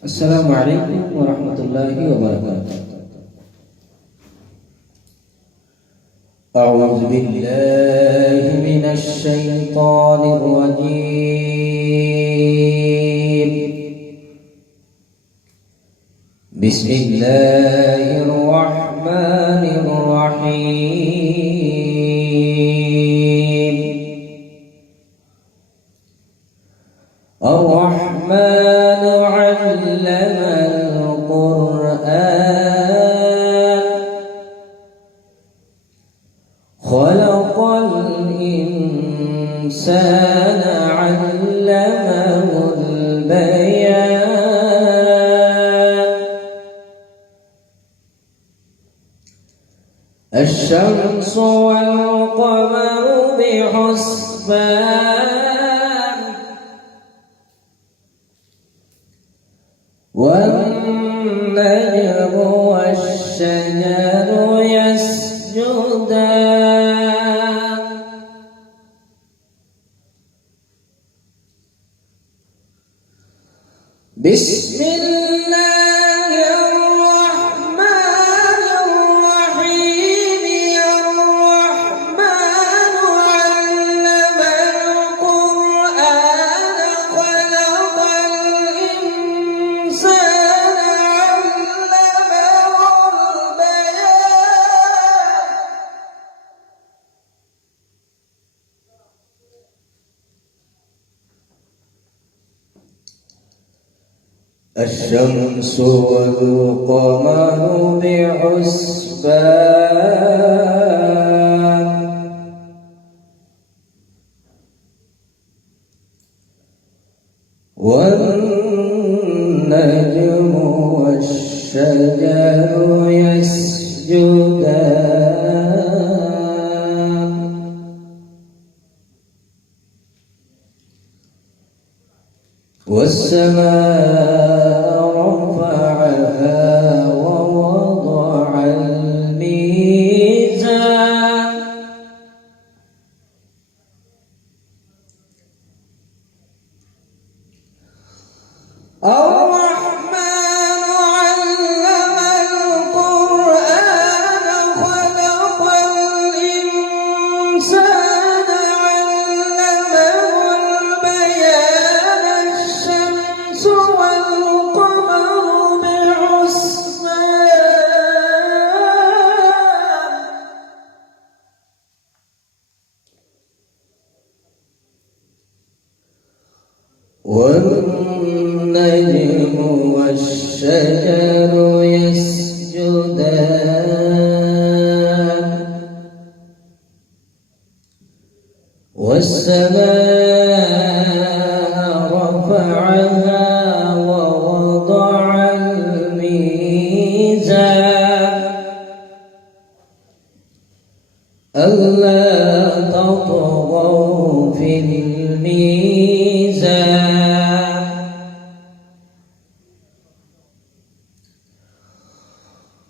Assalamualaikum warahmatullahi wabarakatuh. A'udzu billahi minasy syaithanir rajim. Bismillahirrahmanirrahim. Ar-Rahmanu 'allamal Qur'an, khalaqal insana 'allamahul bayan. Asy-syamsu wal qamaru bihusban, وَالنَّجْمُ وَالشَّجَرُ يَسْجُدَانِ. Bismillahirrahmanirrahim. Ar-Rahmanu 'allamal Qur'ana, khalaqal insana 'allamahul bayan. Asy-syamsu wal qamaru bihusban, wan-najmu wash-shajaru yasjudan. Was-samaa'a rafa'aha wa wada'al mizan. Ar-Rahmanu 'allamal Qur'ana, khalaqal insana 'allamahul bayan. Asy-syamsu wal qamaru bihusban, wan-najmu wash-shajaru yasjudan. Was-samaa'a rafa'aha wa wada'al mizan. Alla tatghaw fil mizan.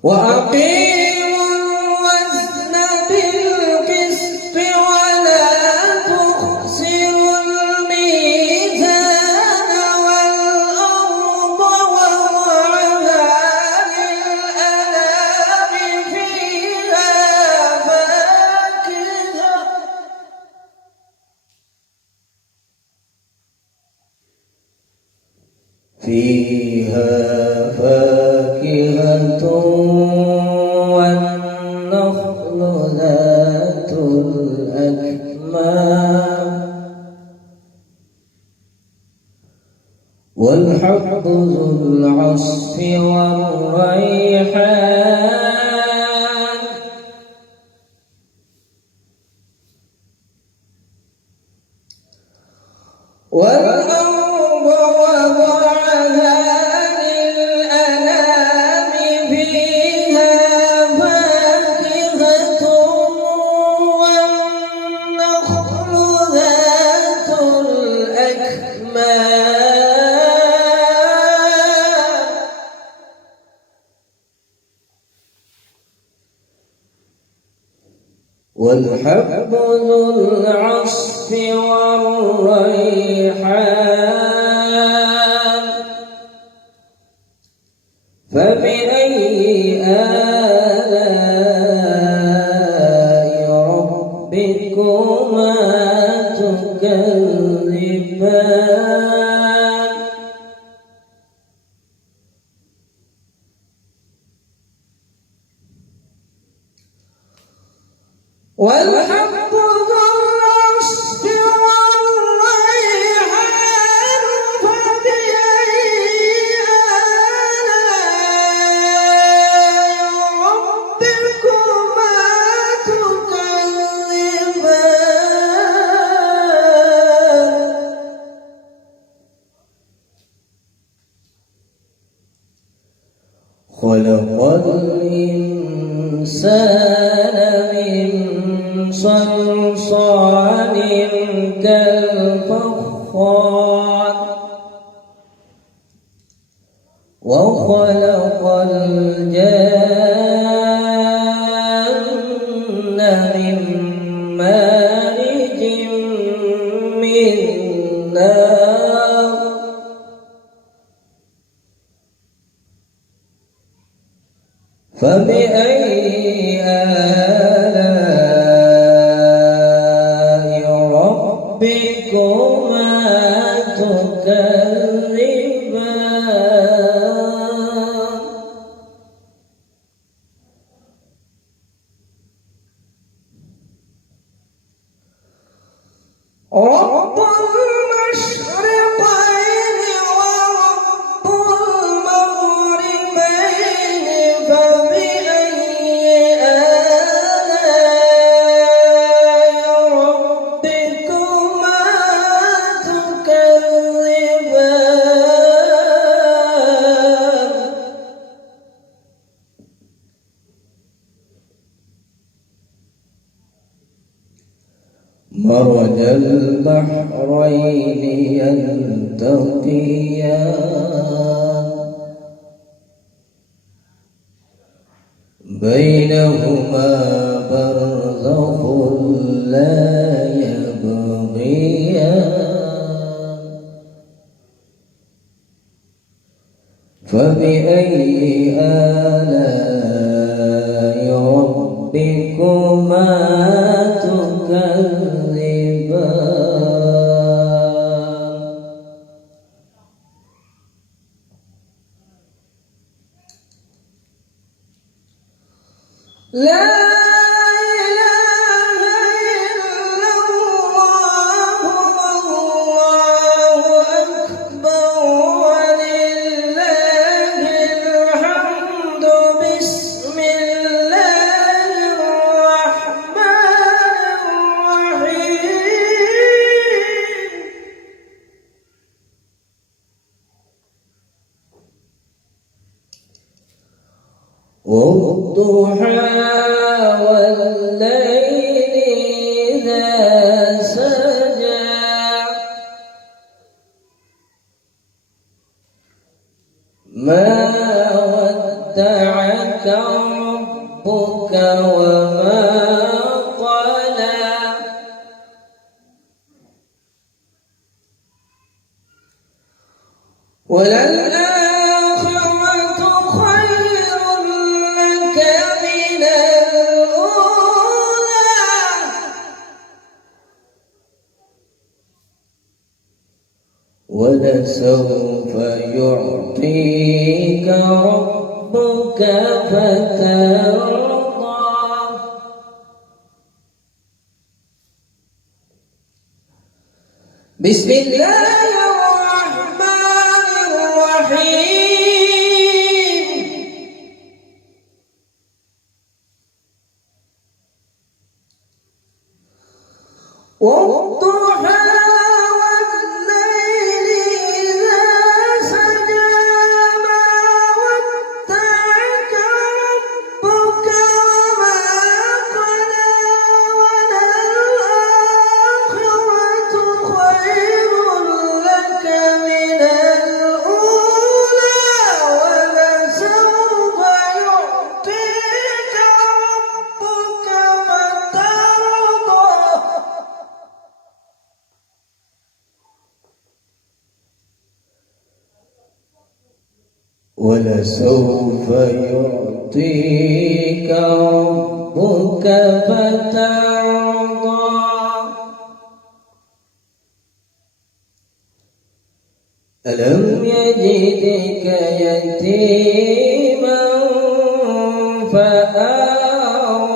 Wa aqimul wazna bil qisti wa la tukhsirul mizana, wal arda wada'aha lil anami fiha faakihah. Fiha fakihatun wan-nakhlu dhatul akmam, wal-habbu dhul 'asfi war-rayhan. Wal-arda wada'aha lil-anami fiha fakihatun wan-nakhlu dhatul akmam, والحب ذو العصف والريحان والحب ذو العصف والريحان فبأي آلاء ربكما تكذبان خلق الإنسان من صلصال كالفخار وخلق الجن من مارج من نار فبأي آلاء ربكما تكذبان رب المشرقين ورب المغربين فبأي آلاء ربكما تكذبان مرج البحرين يلتقيان بينهما برزخ لا يبغيان فبأي آلاء ربكما تكذبان لا إله إلا الله والله أكبر ولله الحمد بسم الله الرحمن الرحيم والضحى والليل إذا سجى ما ودعك ربك وما قلى وللآخرة خير لك من الأولى ولسوف يعطيك ربك فترضى بسم الله الرحمن الرحيم والضحى والليل إذا سجى ما ودعك ربك وما قلى وللآخرة خير لك من الأولى ولسوف يعطيك ربك فترضى ولسوف يعطيك ربك فترضى ألم يجدك يتيما فآوى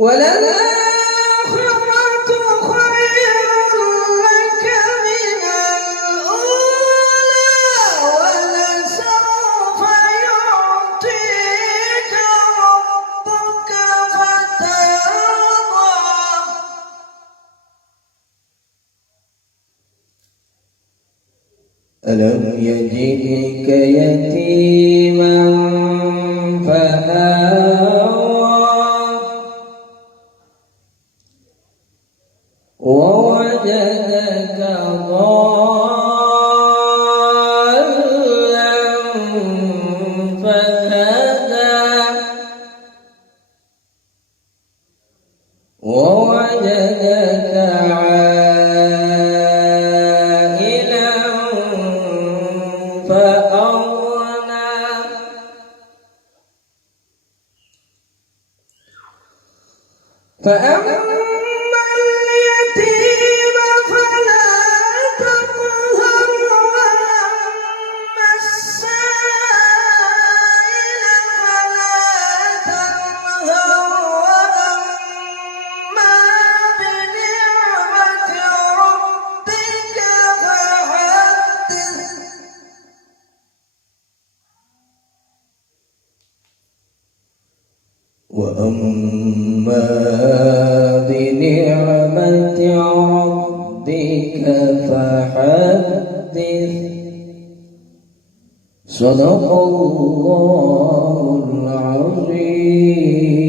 وللآخرة خير لك من الأولى ولسوف يعطيك ربك فترضى ألم يجدك يتيما فآوى ووجدك ضالا فهدى ووجدك عائلا فأغنى فأما اليتيم فلا تقهر وأما السائل فلا تنهر وأما بنعمة ربك فحدث وأما بنعمة ربك فحدث صدق الله العظيم.